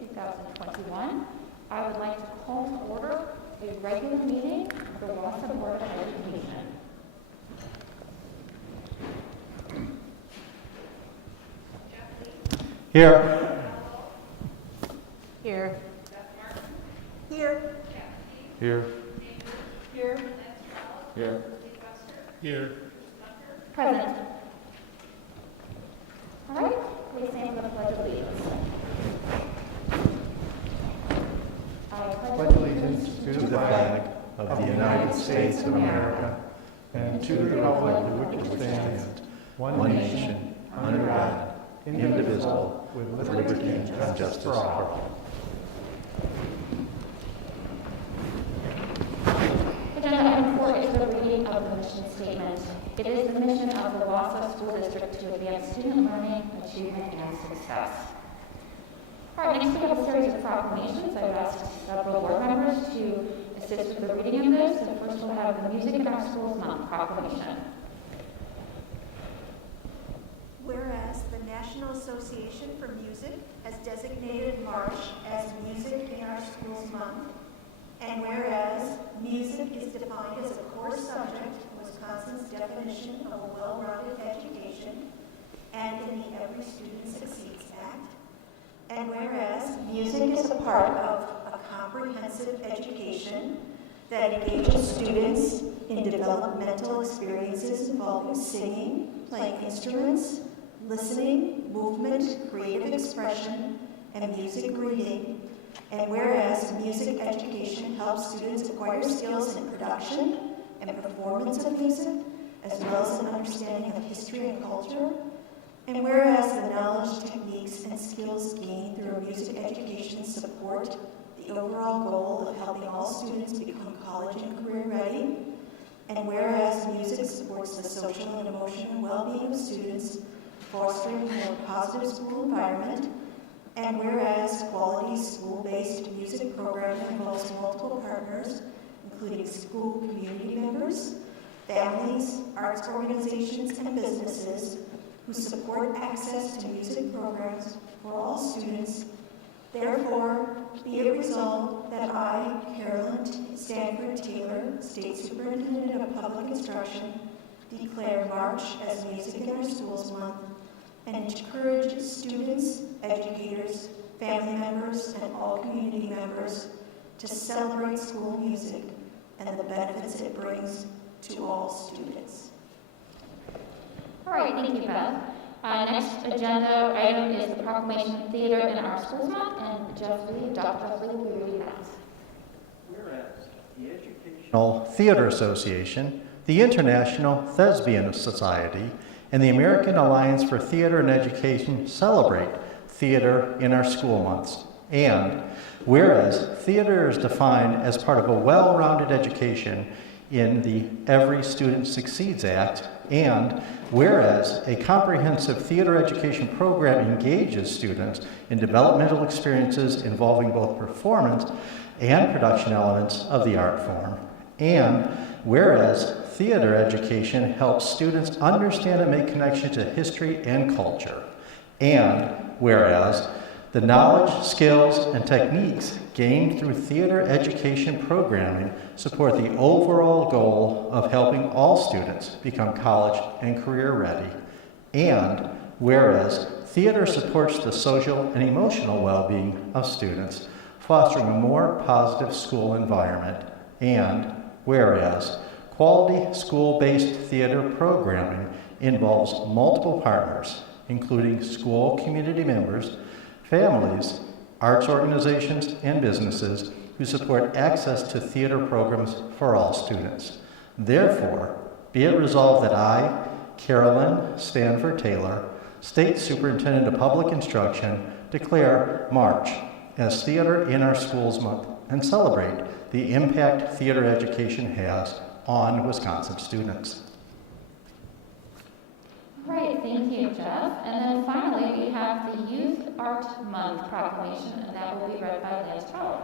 2021. I would like to call to order a regular meeting of the Wausau Board of Education. Here. Here. Here. Here. Here. Here. Here. Present. All right, please stand for the Pledge of Allegiance. I Pledge allegiance to the flag of the United States of America and to the republic for which it stands, one nation, under God, indivisible, with liberty and justice for all. Agenda item 4 is the reading of the mission statement. It is the mission of the Wausau School District to advance student learning, achievement, and success. All right, next we have a series of proclamations. I've asked several board members to assist with the reading of this. So first we'll have the Music in Our Schools Month proclamation. Whereas the National Association for Music has designated March as Music in Our Schools Month, and whereas music is defined as a core subject in Wisconsin's definition of a well-rounded education and in the Every Student Succeeds Act, and whereas music is a part of a comprehensive education that engages students in developmental experiences involving singing, playing instruments, listening, movement, creative expression, and music reading, and whereas music education helps students acquire skills in production and performance of music, as well as an understanding of history and culture, and whereas the knowledge, techniques, and skills gained through music education support the overall goal of helping all students become college and career ready, and whereas music supports the social and emotional well-being of students, fostering a more positive school environment, and whereas quality school-based music programming involves multiple partners, including school community members, families, arts organizations, and businesses who support access to music programs for all students, therefore, be it resolved that I, Carolyn Stanford Taylor, State Superintendent of Public Instruction, declare March as Music in Our Schools Month, and encourage students, educators, family members, and all community members to celebrate school music and the benefits it brings to all students. All right, thank you, Beth. Next agenda item is the proclamation of Theater in Our Schools Month, and Dr. Jeff Lee will be reading that. Whereas the Educational Theater Association, the International Thespian Society, and the American Alliance for Theater and Education celebrate Theater in Our School Months. And whereas theater is defined as part of a well-rounded education in the Every Student Succeeds Act, and whereas a comprehensive theater education program engages students in developmental experiences involving both performance and production elements of the art form, and whereas theater education helps students understand and make connection to history and culture, and whereas the knowledge, skills, and techniques gained through theater education programming support the overall goal of helping all students become college and career ready, and whereas theater supports the social and emotional well-being of students, fostering a more positive school environment, and whereas quality school-based theater programming involves multiple partners, including school community members, families, arts organizations, and businesses who support access to theater programs for all students. Therefore, be it resolved that I, Carolyn Stanford Taylor, State Superintendent of Public Instruction, declare March as Theater in Our Schools Month and celebrate the impact theater education has on Wisconsin students. All right, thank you, Jeff. And then finally, we have the Youth Art Month proclamation, and that will be read by Lance Trower.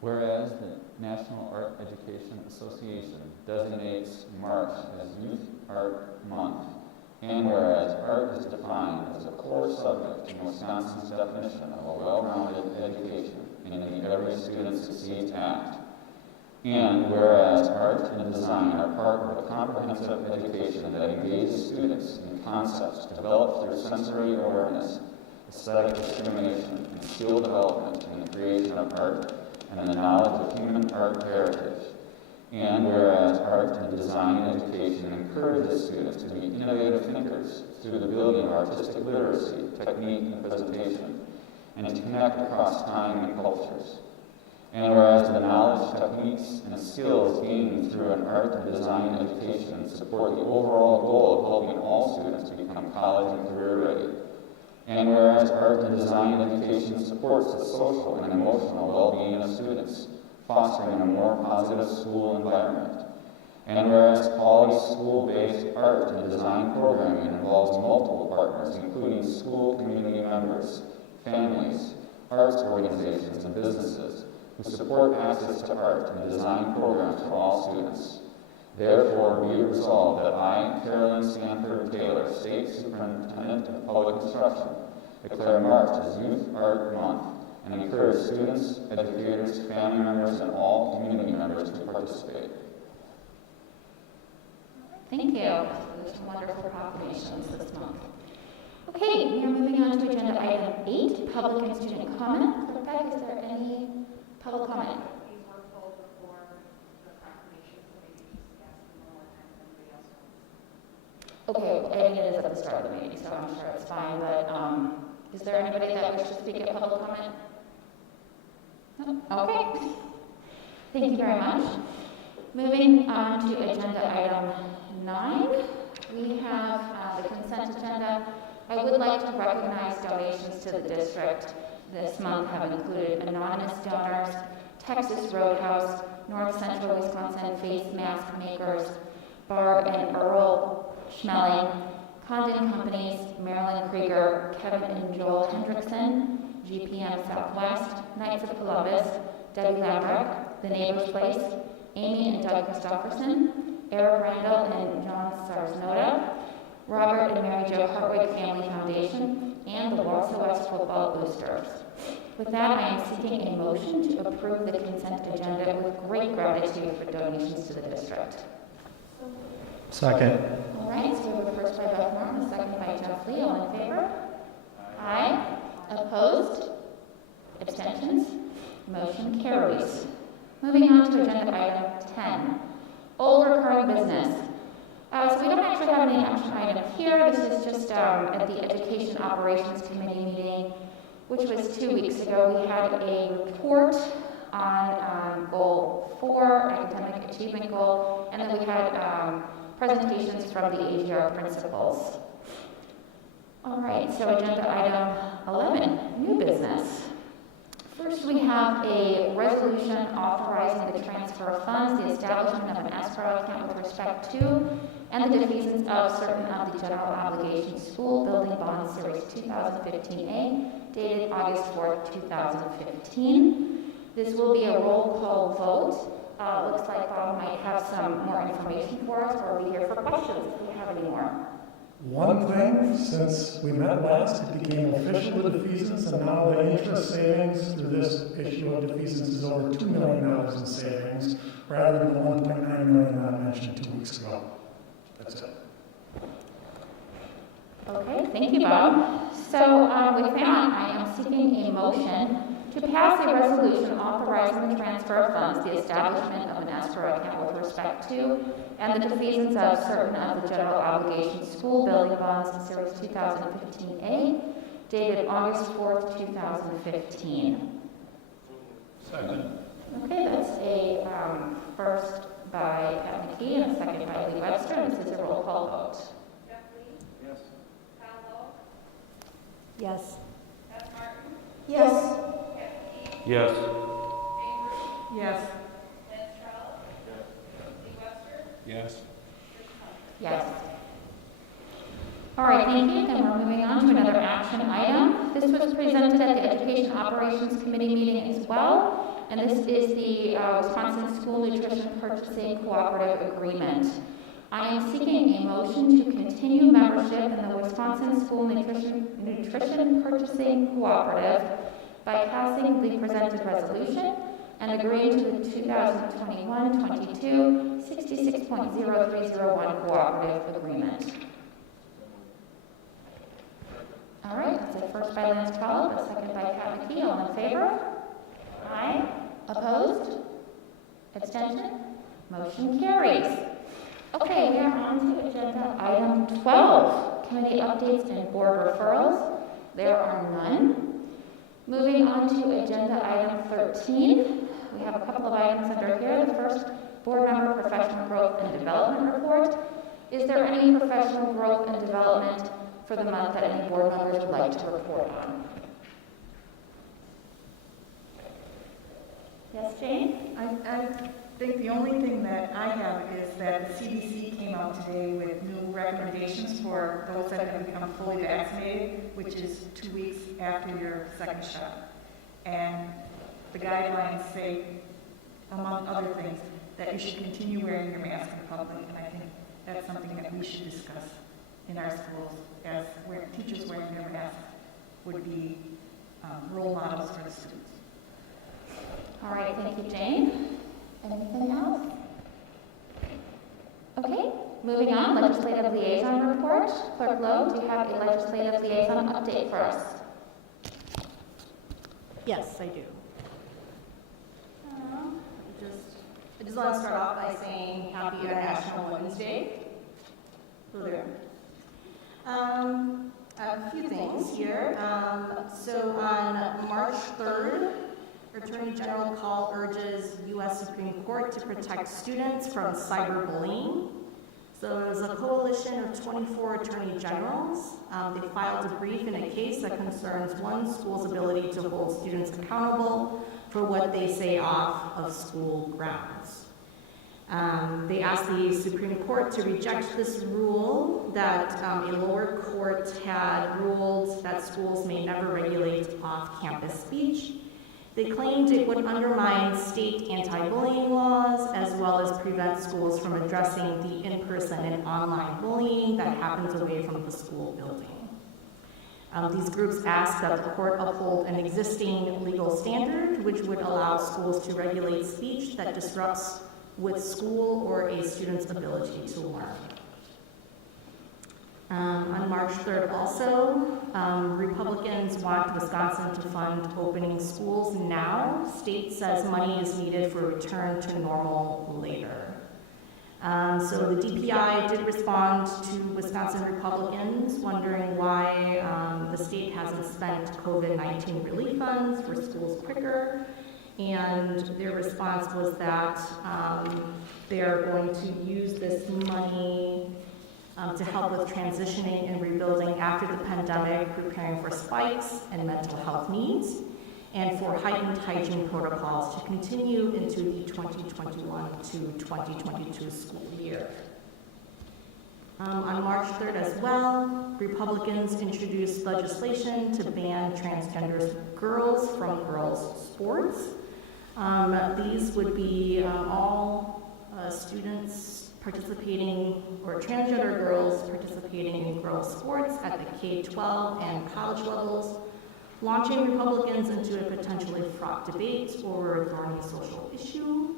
Whereas the National Art Education Association designates March as Youth Art Month, and whereas art is defined as a core subject in Wisconsin's definition of a Proceeds Act. And whereas art and design are part of a comprehensive education that engages students in concepts, develops their sensory awareness, aesthetic discrimination, and skill development in the creation of art and the knowledge of human art heritage. And whereas art and design education encourages students to be innovative thinkers through the building of artistic literacy, technique, and presentation, and to connect across time and cultures. And whereas the knowledge, techniques, and skills gained through an art and design education support the overall goal of helping all students become college and career ready. And whereas art and design education supports the social and emotional well-being of students, fostering a more positive school environment. And whereas quality school-based art and design programming involves multiple partners, including school community members, families, arts organizations, and businesses, who support access to art and design programs for all students. Therefore, be it resolved that I, Carolyn Sanford Taylor, State Superintendent of Public Instruction, declare March as Youth Art Month and encourage students, educators, family members, and all community members to participate. Thank you. Those are wonderful proclamations this month. Okay, we are moving on to agenda item 8, public and student comment. Clerk Beck, is there any public comment? These were pulled before the proclamation, so maybe just ask them one more time if anybody else wants. Okay, I mean, it is at the start of the meeting, so I'm sure it's fine, but is there anybody that wishes to speak at public comment? No? Okay. Thank you very much. Moving on to agenda item 9, we have the consent agenda. I would like to recognize donations to the district this month have included anonymous donors, Texas Roadhouse, North Central Wisconsin Face Mask Makers, Barb and Earl Schmeling, Condon Companies, Marilyn Krieger, Kevin and Joel Hendrickson, GPM Southwest, Knights of Columbus, Debbie Lambrick, The Neighbor's Place, Amy and Doug Christofferson, Eric Randall and John Sarsnoda, Robert and Mary Jo Hartwig Family Foundation, and the Wausau West Football Boosters. With that, I am seeking a motion to approve the consent agenda with great gratitude for donations to the district. Second. All right, so we have a first by Beth Martin, a second by Jeff Lee. All in favor? Aye. Opposed? Abstentions? Motion carries. Moving on to agenda item 10, old recurring business. So we don't actually have any action item here. This is just at the Education Operations Committee meeting, which was 2 weeks ago. We had a report on Goal 4, Academic Achievement Goal, and then we had presentations from the AGR principals. All right, so agenda item 11, new business. First, we have a resolution authorizing the transfer of funds, the establishment of an escrow account with respect to, and the defeasance of certain of the general obligation school building bond series 2015A, dated August 4th, 2015. This will be a roll call vote. Looks like Bob might have some more information for us, or we'll be here for questions if we have any more. One thing, since we met last, it became official the defeasance, and now the interest savings through this issue of defeasance is over $2 million in savings, rather than the $1.9 million I mentioned 2 weeks ago. That's it. Okay, thank you, Bob. So with that, I am seeking a motion to pass a resolution authorizing the transfer of funds, the establishment of an escrow account with respect to, and the defeasance of certain of the general obligation school building bonds series 2015A, dated August 4th, 2015. Second. Okay, that's a first by Pat McKee and a second by Lee Webster, and this is a roll call vote. Jeff Lee? Yes. Kyle Lowe? Yes. Beth Martin? Yes. Jeff Lee? Yes. Jane Ruth? Yes. Lance Strauss? Lee Webster? Yes. Chris Humphrey? Yes. All right, thank you. Then we're moving on to another action item. This was presented at the Education Operations Committee meeting as well, and this is the Wisconsin School Nutrition Purchasing Cooperative Agreement. I am seeking a motion to continue membership in the Wisconsin School Nutrition Purchasing Cooperative by passing the presented resolution, and agreeing to the 2021-22 66.0301 cooperative agreement. All right, that's a first by Lance Trollope, a second by Pat McKee. All in favor? Aye. Opposed? Abstention? Motion carries. Okay, we are on to agenda item 12, committee updates and board referrals. There are none. Moving on to agenda item 13, we have a couple of items under here. The first, board member professional growth and development report. Is there any professional growth and development for the month that any board members would like to report on? Yes, Jane? I think the only thing that I have is that the CDC came out today with new recommendations for those that have become fully vaccinated, which is 2 weeks after your second shot. And the guidelines say, among other things, that you should continue wearing your mask in public, and I think that's something that we should discuss in our schools, as where teachers wearing their masks would be role models for the students. All right, thank you, Jane. Anything else? Okay, moving on, legislative liaison report. Clerk Lowe, do you have a legislative liaison update for us? Yes, I do. I just want to start off by saying Happy International Women's Day. So there. A few things here. So on March 3rd, Attorney General Call urges U.S. Supreme Court to protect students from cyberbullying. So it was a coalition of 24 attorney generals. They filed a brief in a case that concerns one school's ability to hold students accountable for what they say off of school grounds. They asked the Supreme Court to reject this rule that a lower court had ruled that schools may never regulate off-campus speech. They claimed it would undermine state anti-bullying laws, as well as prevent schools from addressing the in-person and online bullying that happens away from the school building. These groups asked that the court uphold an existing legal standard, which would allow schools to regulate speech that disrupts with school or a student's ability to learn. On March 3rd also, Republicans want Wisconsin to fund opening schools now. State says money is needed for return to normal later. So the DPI did respond to Wisconsin Republicans wondering why the state hasn't spent COVID-19 relief funds for schools quicker. And their response was that they are going to use this money to help with transitioning and rebuilding after the pandemic, preparing for spikes and mental health needs, and for heightened hygiene protocols to continue into the 2021 to 2022 school year. On March 3rd as well, Republicans introduced legislation to ban transgender girls from girls' sports. These would be all students participating, or transgender girls participating in girls' sports at the K-12 and college levels, launching Republicans into a potentially fraught debate over a thorny social issue.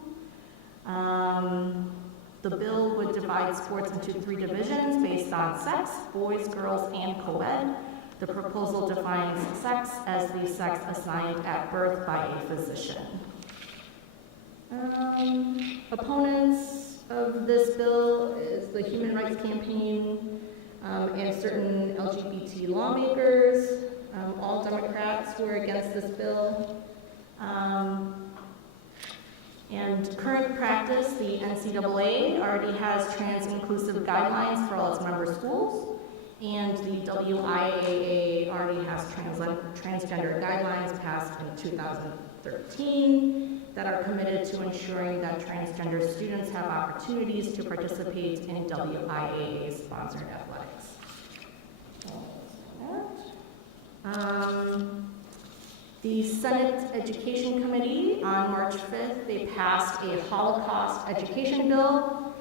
The bill would divide sports into 3 divisions based on sex: boys, girls, and co-ed. The proposal defines sex as the sex assigned at birth by a physician. Opponents of this bill is the Human Rights Campaign and certain LGBT lawmakers. All Democrats were against this bill. And current practice, the NCAA already has trans-inclusive guidelines for all its member schools, and the WIAA already has transgender guidelines passed in 2013 that are committed to ensuring that transgender students have opportunities to participate in WIAA-sponsored athletics. The Senate Education Committee on March 5th, they passed a Holocaust education bill.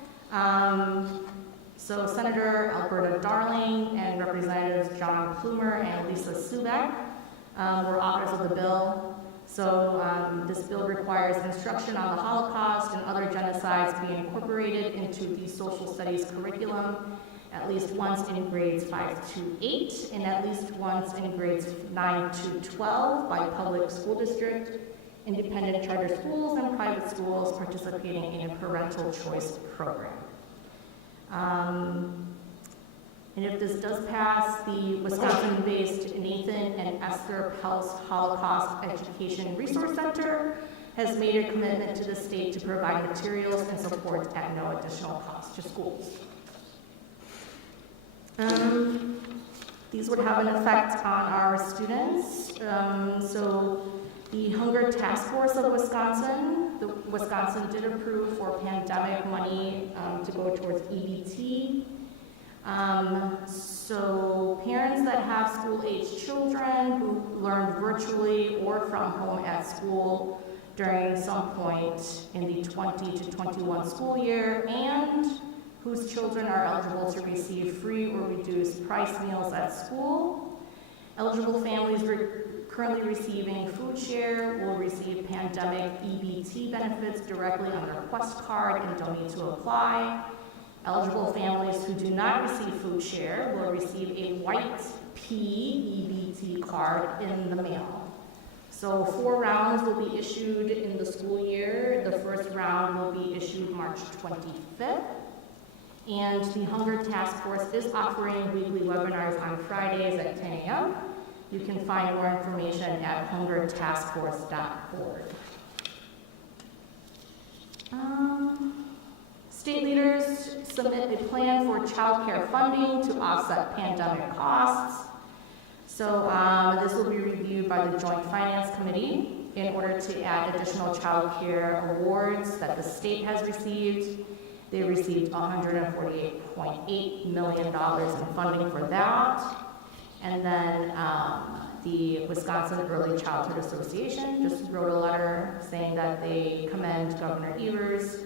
So Senator Alberta Darling and Representatives John Plumer and Lisa Subeck were authors of the bill. So this bill requires instruction on the Holocaust and other genocides be incorporated into the social studies curriculum at least once in grades 5 to 8 and at least once in grades 9 to 12 by public school district, independent charter schools, and private schools participating in a parental choice program. And if this does pass, the Wisconsin-based Nathan and Esther Pels Holocaust Education Resource Center has made a commitment to the state to provide materials and support at no additional cost to schools. These would have an effect on our students. So the Hunger Task Force of Wisconsin, Wisconsin did approve for pandemic money to go towards EBT. So parents that have school-age children who learned virtually or from home at school during some point in the 20 to 21 school year and whose children are eligible to receive free or reduced price meals at school. Eligible families currently receiving food share will receive pandemic EBT benefits directly on their Quest card and don't need to apply. Eligible families who do not receive food share will receive a white P EBT card in the mail. So 4 rounds will be issued in the school year. The first round will be issued March 25th. And the Hunger Task Force is offering weekly webinars on Fridays at 10 a.m. You can find more information at hungertaskforce.org. State leaders submit a plan for child care funding to offset pandemic costs. So this will be reviewed by the Joint Finance Committee in order to add additional child care awards that the state has received. They received $148.8 million in funding for that. And then the Wisconsin Early Childhood Association just wrote a letter saying that they commend Governor Evers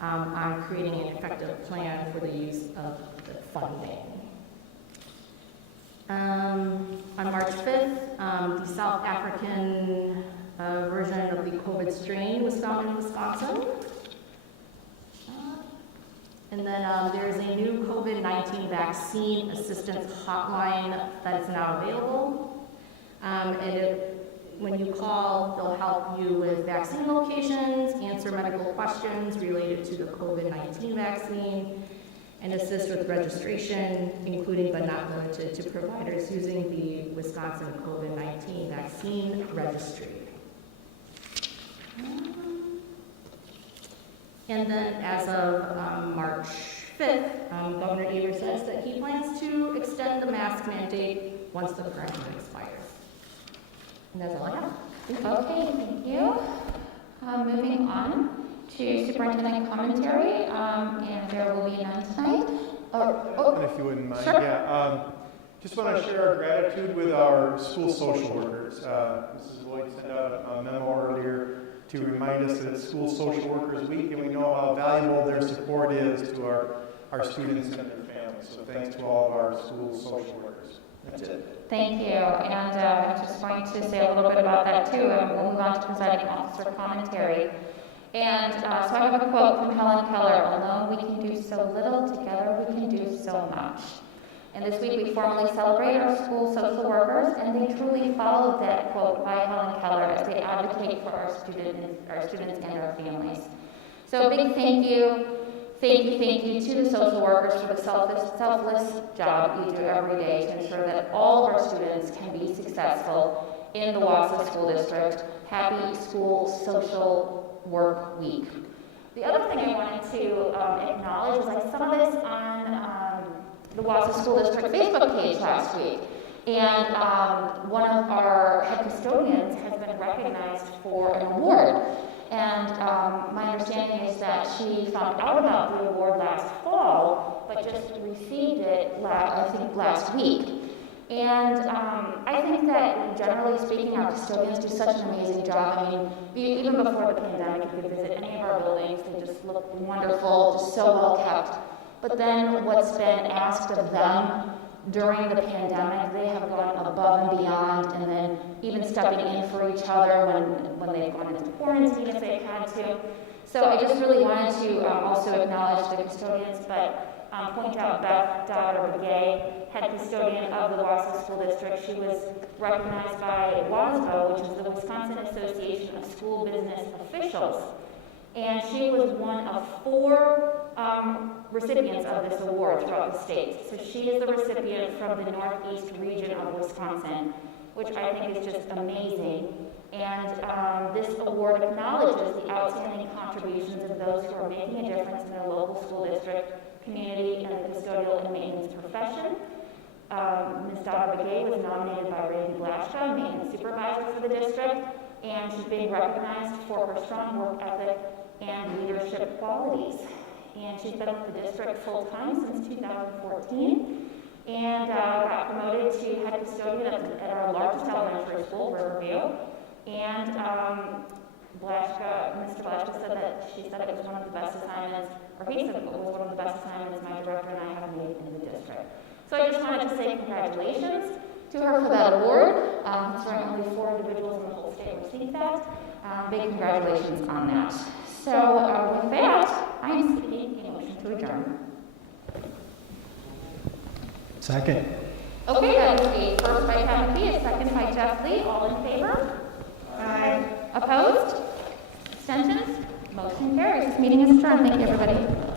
on creating an effective plan for the use of the funding. On March 5th, the South African version of the COVID strain was found in Wisconsin. And then there's a new COVID-19 vaccine assistance hotline that is now available. When you call, they'll help you with vaccine locations, answer medical questions related to the COVID-19 vaccine, and assist with registration, including but not limited to providers using the Wisconsin COVID-19 vaccine registry. And then as of March 5th, Governor Evers says that he plans to extend the mask mandate once the current one expires. And that's all I have. Okay, thank you. Moving on to superintendent commentary, and there will be none tonight. If you wouldn't mind, sure. yeah. Just want to share our gratitude with our school social workers. Mrs. Lloyd sent out a memo earlier to remind us that it's School Social Workers Week, and we know how valuable their support is to our students and their families. So thanks to all of our school social workers. That's it. Thank you. And I'm just going to say a little bit about that too, and we'll move on to presiding officer commentary. And so I have a quote from Helen Keller: "Alone we can do so little, together we can do so much." And this week we formally celebrate our school social workers, and they truly followed that quote by Helen Keller as they advocate for our students and our families. So a big thank you to the social workers for the selfless job you do every day to ensure that all of our students can be successful in the Wausau School District. Happy School Social Work Week. The other thing I wanted to acknowledge is I saw this on the Wausau School District Facebook page last week, and one of our head custodians has been recognized for an award. And my understanding is that she found out about the award last fall, but just received it, last week. And I think that, generally speaking, our custodians do such an amazing job. I mean, even before the pandemic, you could visit any of our buildings. They just look wonderful, just so well kept. But then what's been asked of them during the pandemic, they have gone above and beyond, and then even stepping in for each other when they've gone into quarantine if they've had to. So I just really wanted to also acknowledge the custodians, but point out Beth Daughter-Begay, head custodian of the Wausau School District. She was recognized by Wausau, which is the Wisconsin Association of School Business Officials. And she was one of 4 recipients of this award throughout the state. So she is the recipient from the Northeast region of Wisconsin, which I think is just amazing. And this award acknowledges the outstanding contributions of those who are making a difference in their local school district, community, and the custodial and maintenance profession. Ms. Daughter-Begay was nominated by Randy Blaschka, maintenance supervisor for the district, and she's being recognized for her strong work ethic and leadership qualities. And she's been with the district full-time since 2014, and got promoted to head custodian at our largest elementary school, Riverview. And Mr. Blaschka said that she said it was one of the best assignments, or he said it was one of the best assignments my director and I have made in the district. So I just wanted to say congratulations to her for that award. Considering only 4 individuals in the whole state received that. Big congratulations on that. So with that, I'm seeking a motion to adjourn. Second. Okay, that is a first by Kevin Key, a second by Jeff Lee. All in favor? Aye. Opposed? Abstentions? Motion carries. This meeting is adjourned. Thank you, everybody.